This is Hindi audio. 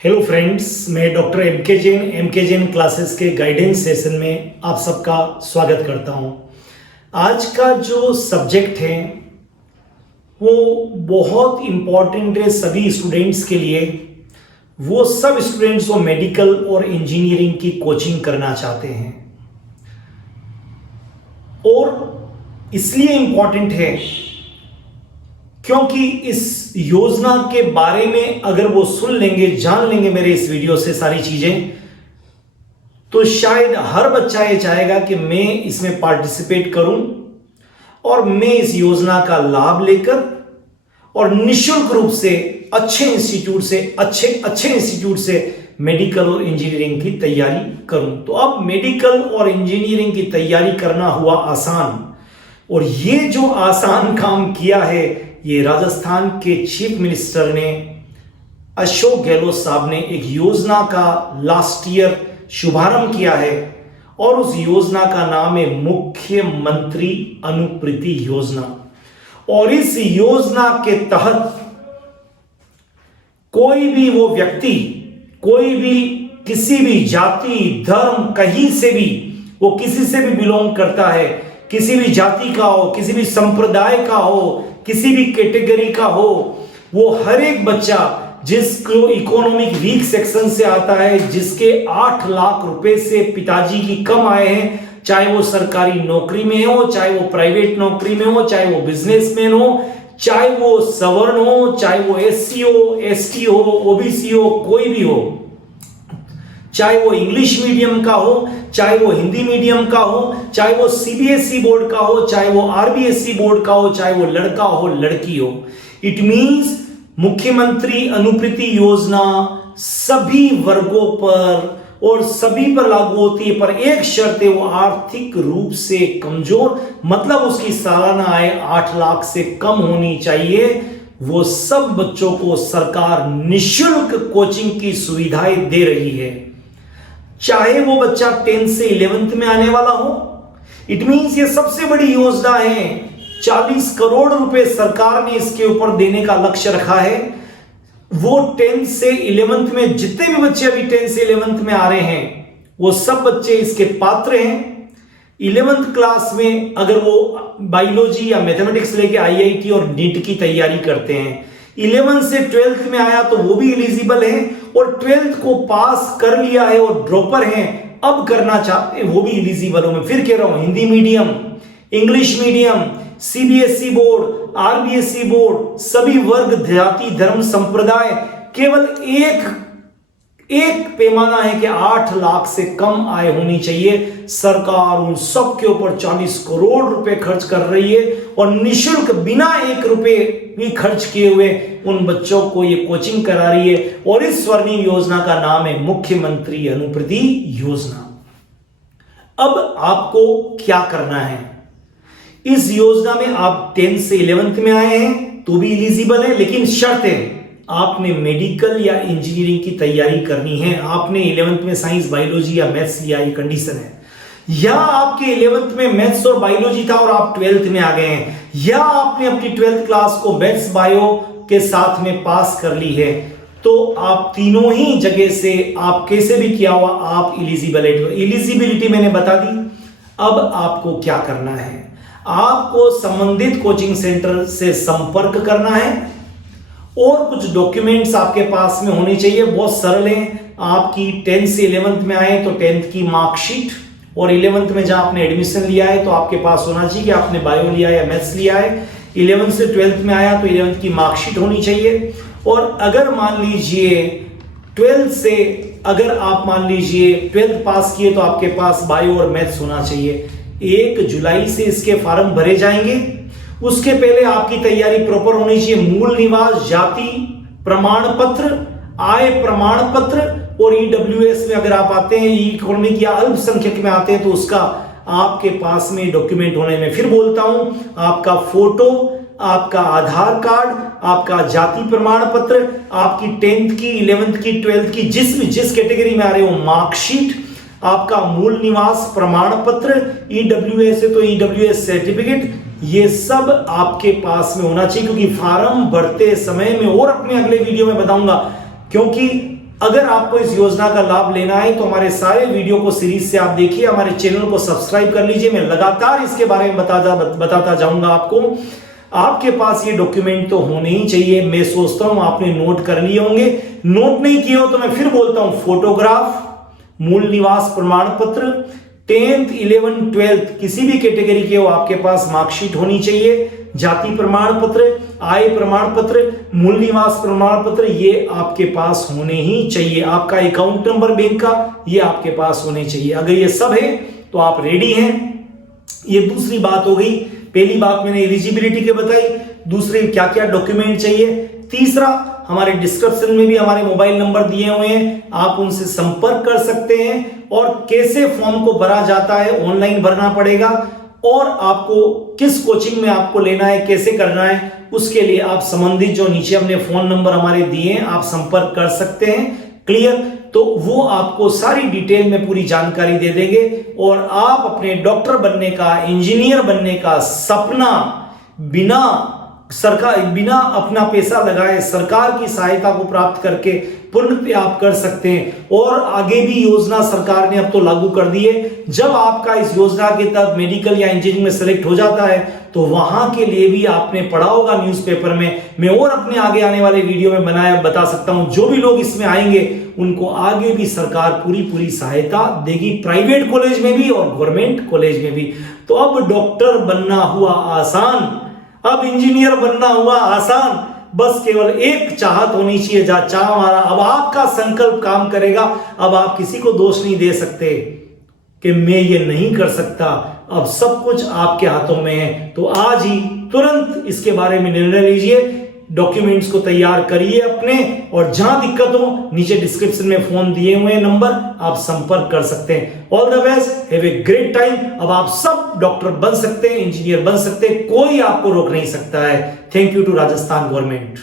हेलो फ्रेंड्स, मैं डॉक्टर एम के जैन क्लासेस के गाइडेंस सेशन में आप सबका स्वागत करता हूं। आज का जो सब्जेक्ट है वो बहुत इम्पॉर्टेंट है सभी स्टूडेंट्स के लिए। वो सब स्टूडेंट्स जो मेडिकल और इंजीनियरिंग की कोचिंग करना चाहते हैं, और इसलिए इम्पॉर्टेंट है क्योंकि इस योजना के बारे में अगर वो सुन लेंगे, जान लेंगे मेरे इस वीडियो से सारी चीजें, तो शायद हर बच्चा ये चाहेगा कि मैं इसमें पार्टिसिपेट करूं और मैं इस योजना का लाभ लेकर और निःशुल्क रूप से अच्छे इंस्टीट्यूट से मेडिकल और इंजीनियरिंग की तैयारी करूं। तो अब मेडिकल और इंजीनियरिंग की तैयारी करना हुआ आसान, और ये जो आसान काम किया है ये राजस्थान के चीफ मिनिस्टर ने, अशोक गहलोत साहब ने एक योजना का लास्ट ईयर शुभारंभ किया है, और उस योजना का नाम है मुख्यमंत्री अनुप्रीति योजना। और इस योजना के तहत कोई भी वो व्यक्ति, कोई भी किसी भी जाति धर्म कहीं से भी, वो किसी से भी बिलोंग करता है, किसी भी जाति का हो, किसी भी संप्रदाय का हो, किसी भी कैटेगरी का हो, वो हर एक बच्चा जिसको इकोनॉमिक वीक सेक्शन से आता है, जिसके 8 लाख रुपए से पिताजी की कम आए हैं, चाहे वो सरकारी नौकरी में हो, चाहे वो प्राइवेट नौकरी में हो, चाहे वो बिजनेसमैन हो, चाहे वो सवर्ण हो, चाहे वो एससी हो, एसटी हो, ओबीसी हो, कोई भी हो, चाहे वो इंग्लिश मीडियम का हो, चाहे वो हिंदी मीडियम का हो, चाहे वो सीबीएसई बोर्ड का हो, चाहे वो आरबीएसई बोर्ड का हो, चाहे वो लड़का हो लड़की हो। इट मींस मुख्यमंत्री अनुप्रीति योजना सभी वर्गों पर और सभी पर लागू होती है, पर एक शर्त है, वो आर्थिक रूप से कमजोर, मतलब उसकी सालाना आय 8 लाख से कम होनी चाहिए। वो सब बच्चों को सरकार निःशुल्क कोचिंग की सुविधाएं दे रही है, चाहे वो बच्चा 10th से 11th में आने वाला हो। इट मींस ये सबसे बड़ी योजना है। 40 करोड़ रुपए सरकार ने इसके ऊपर देने का लक्ष्य रखा है। वो 10th से 11th में जितने भी बच्चे अभी 10th से 11th में आ रहे हैं, वो सब बच्चे इसके पात्र हैं। 11th क्लास में अगर वो बायोलॉजी या मैथमेटिक्स लेके आईआईटी और नीट की तैयारी करते हैं, 11th से 12th में आया तो वो भी एलिजिबल है, और 12th को पास कर लिया है और ड्रॉपर हैं, अब करना चाहते हैं, वो भी एलिजिबल हो। मैं फिर कह रहा हूं, Hindi medium, English medium, CBSE board, RBSE board, सभी वर्ग, जाति धर्म संप्रदाय, केवल एक पैमाना है कि 8 लाख से कम आय होनी चाहिए। सरकार उन सब के ऊपर 40 करोड़ रुपए खर्च कर रही है, और निःशुल्क बिना 1 रुपए भी खर्च किए हुए उन बच्चों को ये कोचिंग करा रही है। और इस स्वर्णिम योजना का नाम है मुख्यमंत्री अनुप्रीति योजना। अब आपको क्या करना है? इस योजना में आप 10th से 11th में आए हैं तो भी एलिजिबल है, लेकिन शर्त है आपने मेडिकल या इंजीनियरिंग की तैयारी करनी है। आपने 11th में साइंस, बायोलॉजी या मैथ्स लिया, ये कंडीशन है। या आपके 11th में मैथ्स और बायोलॉजी था और आप 12th में आ गए हैं, या आपने अपनी 12th क्लास को मैथ्स बायो के साथ में पास कर ली है, तो आप तीनों ही जगह से आप कैसे भी किया हुआ आप एलिजिबिलिटी मैंने बता दी। अब आपको क्या करना है? आपको संबंधित कोचिंग सेंटर से संपर्क करना है, और कुछ डॉक्यूमेंट्स आपके पास में होने चाहिए। बहुत सरल है। आपकी 10th से 11th में आए तो 10th की मार्कशीट, और 11th में जहां आपने एडमिशन लिया है तो आपके पास होना चाहिए कि आपने बायो लिया या मैथ्स लिया है। 11th से 12th में आया तो 11th की मार्कशीट होनी चाहिए। और अगर मान लीजिए 12th से, अगर आप मान लीजिए 12th पास किए तो आपके पास बायो और मैथ्स होना चाहिए। 1 जुलाई से इसके फॉर्म भरे जाएंगे। उसके पहले आपकी तैयारी प्रॉपर होनी चाहिए। मूल निवास, जाति प्रमाण पत्र, आय प्रमाण पत्र, और ईडब्ल्यूएस में अगर आप आते हैं, इकोनॉमिक या अल्पसंख्यक में आते हैं, तो उसका आपके पास में डॉक्यूमेंट होने में, फिर बोलता हूं, आपका फोटो, आपका आधार कार्ड, आपका जाति प्रमाण पत्र, आपकी 10th की, 11th की, 12th की, जिस कैटेगरी में आ रहे हो, मार्कशीट, आपका मूल निवास प्रमाण पत्र, ईडब्ल्यूएस है तो ईडब्ल्यूएस सर्टिफिकेट, ये सब आपके पास में होना चाहिए। क्योंकि फॉर्म भरते समय में, और अपने अगले वीडियो में बताऊंगा, क्योंकि अगर आपको इस योजना का लाभ लेना है तो हमारे सारे वीडियो को सीरीज से आप देखिए, हमारे चैनल को सब्सक्राइब कर लीजिए। मैं लगातार इसके बारे में बताता जाऊंगा आपको। आपके पास ये डॉक्यूमेंट तो होने ही चाहिए। मैं सोचता हूं आपने नोट कर लिए होंगे, नोट नहीं किए हो तो मैं फिर बोलता हूं, फोटोग्राफ, मूल निवास प्रमाण पत्र, 10th 11th 12th किसी भी कैटेगरी के हो आपके पास मार्कशीट होनी चाहिए, जाति प्रमाण पत्र, आय प्रमाण पत्र, मूल निवास प्रमाण पत्र, ये आपके पास होने ही चाहिए। आपका अकाउंट नंबर बैंक का ये आपके पास होने चाहिए। अगर ये सब है तो आप रेडी हैं। ये दूसरी बात हो गई। पहली बात मैंने एलिजिबिलिटी के बताई, दूसरी क्या क्या डॉक्यूमेंट चाहिए, तीसरा हमारे डिस्क्रिप्शन में भी हमारे मोबाइल नंबर दिए हुए हैं, आप उनसे संपर्क कर सकते हैं। और कैसे फॉर्म को भरा जाता है, ऑनलाइन भरना पड़ेगा, और आपको किस कोचिंग में आपको लेना है, कैसे करना है, उसके लिए आप संबंधित जो नीचे हमने फोन नंबर हमारे दिए हैं आप संपर्क कर सकते हैं। क्लियर? तो वो आपको सारी डिटेल में पूरी जानकारी दे देंगे और आप अपने डॉक्टर बनने का, इंजीनियर बनने का सपना बिना अपना पैसा लगाए सरकार की सहायता को प्राप्त करके पूर्णतः आप कर सकते हैं। और आगे भी योजना सरकार ने अब तो लागू कर दी है। जब आपका इस योजना के तहत मेडिकल या इंजीनियरिंग में सेलेक्ट हो जाता है तो वहां के लिए भी आपने पढ़ा होगा न्यूज़पेपर में, मैं और अपने आगे आने वाले वीडियो में बता सकता हूं। जो भी लोग इसमें आएंगे उनको आगे भी सरकार पूरी सहायता देगी, प्राइवेट कॉलेज में भी और गवर्नमेंट कॉलेज में भी। तो अब डॉक्टर बनना हुआ आसान, अब इंजीनियर बनना हुआ आसान, बस केवल एक चाहत होनी चाहिए। चाह हमारा, अब आपका संकल्प काम करेगा। अब आप किसी को दोष नहीं दे सकते कि मैं ये नहीं कर सकता, अब सब कुछ आपके हाथों में है। तो आज ही तुरंत इसके बारे में निर्णय लीजिए, डॉक्यूमेंट्स को तैयार करिए अपने, और जहां दिक्कत हो नीचे डिस्क्रिप्शन में फोन दिए हुए नंबर आप संपर्क कर सकते हैं। All the best, have a great time. अब आप सब डॉक्टर बन सकते हैं, इंजीनियर बन सकते हैं, कोई आपको रोक नहीं सकता है। Thank you to Rajasthan government.